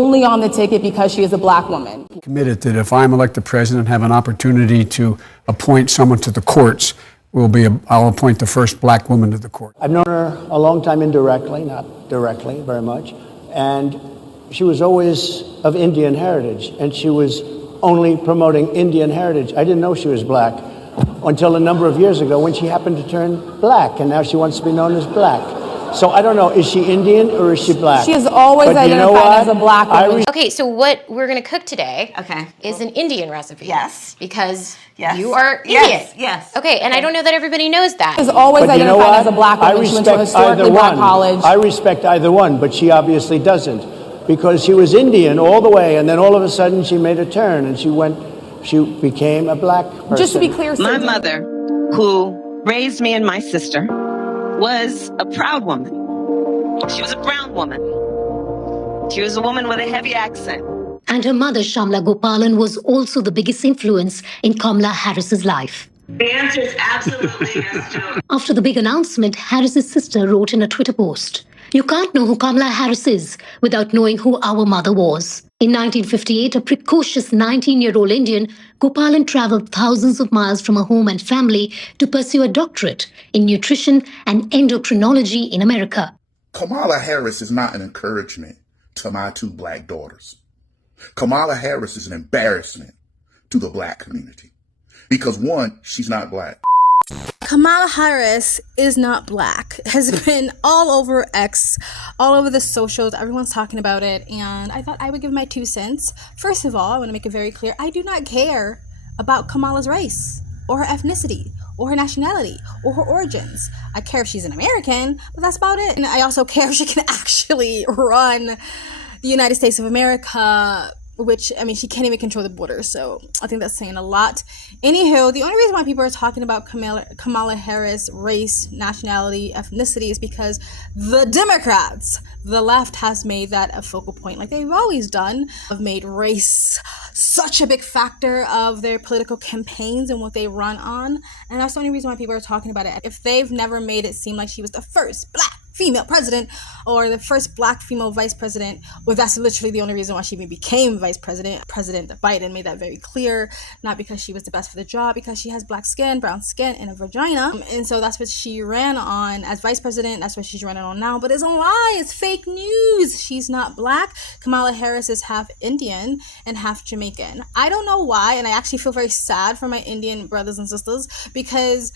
only on the ticket because she is a black woman. Committed that if I'm elected president, have an opportunity to appoint someone to the courts, I'll appoint the first black woman to the court. I've known her a long time indirectly, not directly very much, and she was always of Indian heritage, and she was only promoting Indian heritage. I didn't know she was black until a number of years ago when she happened to turn black, and now she wants to be known as black. So I don't know, is she Indian or is she black? She is always identified as a black woman. Okay, so what we're gonna cook today is an Indian recipe. Yes. Because you are Indian. Yes. Okay, and I don't know that everybody knows that. She is always identified as a black woman. She went to a historically black college. I respect either one, but she obviously doesn't. Because she was Indian all the way, and then all of a sudden she made a turn and she became a black person. Just to be clear, my mother, who raised me and my sister, was a proud woman. She was a brown woman. She was a woman with a heavy accent. And her mother, Shamla Gopalan, was also the biggest influence in Kamala Harris's life. The answer is absolutely yes, Joe. After the big announcement, Harris's sister wrote in a Twitter post, "You can't know who Kamala Harris is without knowing who our mother was." In 1958, a precocious 19-year-old Indian, Gopalan traveled thousands of miles from her home and family to pursue a doctorate in nutrition and endocrinology in America. Kamala Harris is not an encouragement to my two black daughters. Kamala Harris is an embarrassment to the black community. Because one, she's not black. Kamala Harris is not black. Has been all over X, all over the socials. Everyone's talking about it, and I thought I would give my 2 cents. First of all, I want to make it very clear, I do not care about Kamala's race or her ethnicity or her nationality or her origins. I care if she's an American, but that's about it. And I also care if she can actually run the United States of America, which, I mean, she can't even control the border, so I think that's saying a lot. Anywho, the only reason why people are talking about Kamala Harris' race, nationality, ethnicity is because the Democrats, the left, has made that a focal point, like they've always done, have made race such a big factor of their political campaigns and what they run on, and that's the only reason why people are talking about it. If they've never made it seem like she was the first black female president or the first black female vice president, well, that's literally the only reason why she even became vice president. President Biden made that very clear, not because she was the best for the job, because she has black skin, brown skin, and a vagina, and so that's what she ran on as vice president. That's what she's running on now, but it's a lie. It's fake news. She's not black. Kamala Harris is half Indian and half Jamaican. I don't know why, and I actually feel very sad for my Indian brothers and sisters, because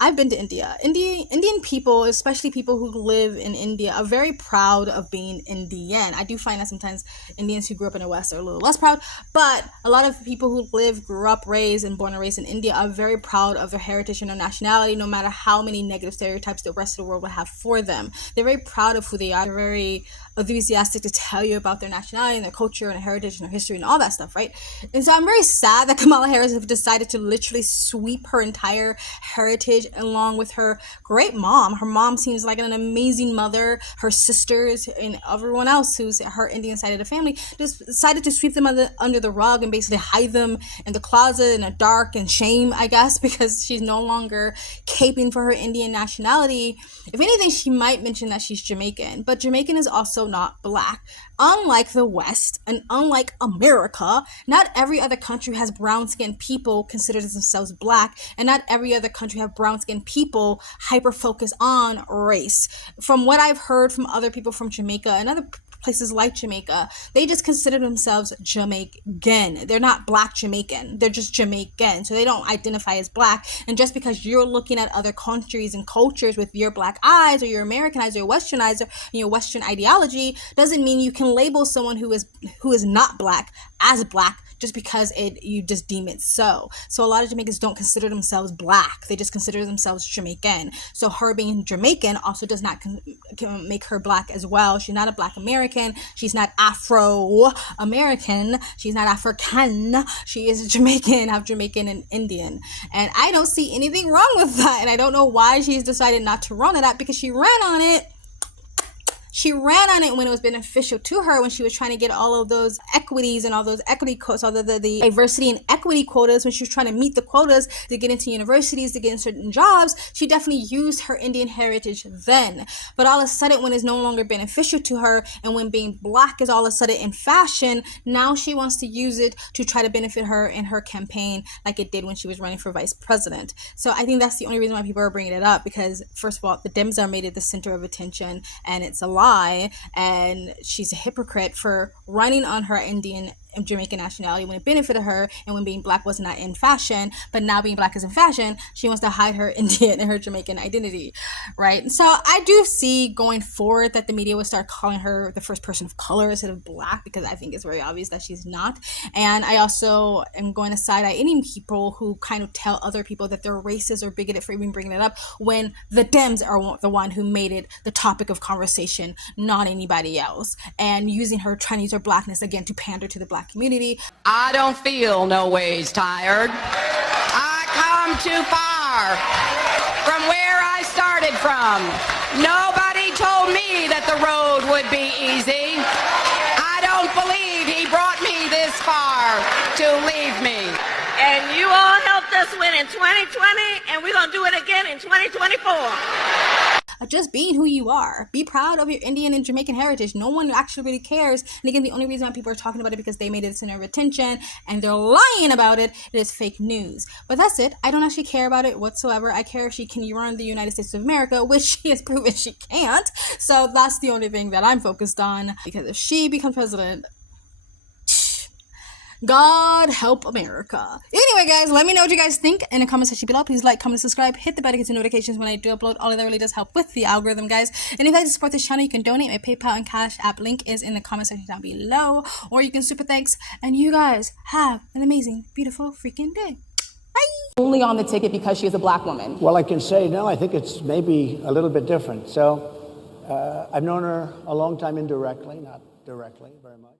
I've been to India. Indian people, especially people who live in India, are very proud of being Indian. I do find that sometimes Indians who grew up in the West are a little less proud, but a lot of people who grew up, raised, and born and raised in India are very proud of their heritage and their nationality, no matter how many negative stereotypes the rest of the world will have for them. They're very proud of who they are. They're very enthusiastic to tell you about their nationality and their culture and their heritage and their history and all that stuff, right? And so I'm very sad that Kamala Harris has decided to literally sweep her entire heritage along with her great mom. Her mom seems like an amazing mother. Her sisters and everyone else who's her Indian side of the family just decided to sweep them under the rug and basically hide them in the closet in the dark and shame, I guess, because she's no longer caping for her Indian nationality. If anything, she might mention that she's Jamaican, but Jamaican is also not black. Unlike the West and unlike America, not every other country has brown-skinned people consider themselves black, and not every other country have brown-skinned people hyper-focus on race. From what I've heard from other people from Jamaica and other places like Jamaica, they just consider themselves Jamaican. They're not black Jamaican. They're just Jamaican. So they don't identify as black. And just because you're looking at other countries and cultures with your black eyes or your American eyes or your Western eyes or your Western ideology doesn't mean you can label someone who is not black as black just because you just deem it so. So a lot of Jamaicans don't consider themselves black. They just consider themselves Jamaican. So her being Jamaican also does not can make her black as well. She's not a black American. She's not Afro-American. She's not African. She is Jamaican, half Jamaican and Indian. And I don't see anything wrong with that. And I don't know why she's decided not to run on that, because she ran on it She ran on it when it was beneficial to her, when she was trying to get all of those equities and all those equity quotas, all the diversity and equity quotas, when she was trying to meet the quotas to get into universities, to get in certain jobs. She definitely used her Indian heritage then. But all of a sudden, when it's no longer beneficial to her, and when being black is all of a sudden in fashion, now she wants to use it to try to benefit her in her campaign, like it did when she was running for vice president. So I think that's the only reason why people are bringing it up, because first of all, the Dems are made it the center of attention, and it's a lie, and she's a hypocrite for running on her Indian and Jamaican nationality when it benefited her, and when being black was not in fashion. But now being black is in fashion, she wants to hide her Indian and her Jamaican identity, right? So I do see going forward that the media will start calling her the first person of color instead of black, because I think it's very obvious that she's not. And I also am going to side eye any people who kind of tell other people that they're racist or bigoted for even bringing it up, when the Dems are the one who made it the topic of conversation, not anybody else, and trying to use her blackness again to pander to the black community. I don't feel no ways tired. I come too far from where I started from. Nobody told me that the road would be easy. I don't believe he brought me this far to leave me. And you all helped us win in 2020, and we're going to do it again in 2024. Just being who you are. Be proud of your Indian and Jamaican heritage. No one actually really cares. And again, the only reason why people are talking about it because they made it the center of attention and they're lying about it. It is fake news. But that's it. I don't actually care about it whatsoever. I care if she can run the United States of America, which she has proven she can't. So that's the only thing that I'm focused on. Because if she becomes president, God help America. Anyway, guys, let me know what you guys think in the comment section below. Please like, comment, subscribe, hit the bell to get notifications when I do upload. All of that really does help with the algorithm, guys. And if you'd like to support this channel, you can donate. My PayPal and Cash App link is in the comment section down below. Or you can super thanks. And you guys have an amazing, beautiful freaking day. Bye! Only on the ticket because she is a black woman. Well, I can say, no, I think it's maybe a little bit different. So I've known her a long time indirectly, not directly very much.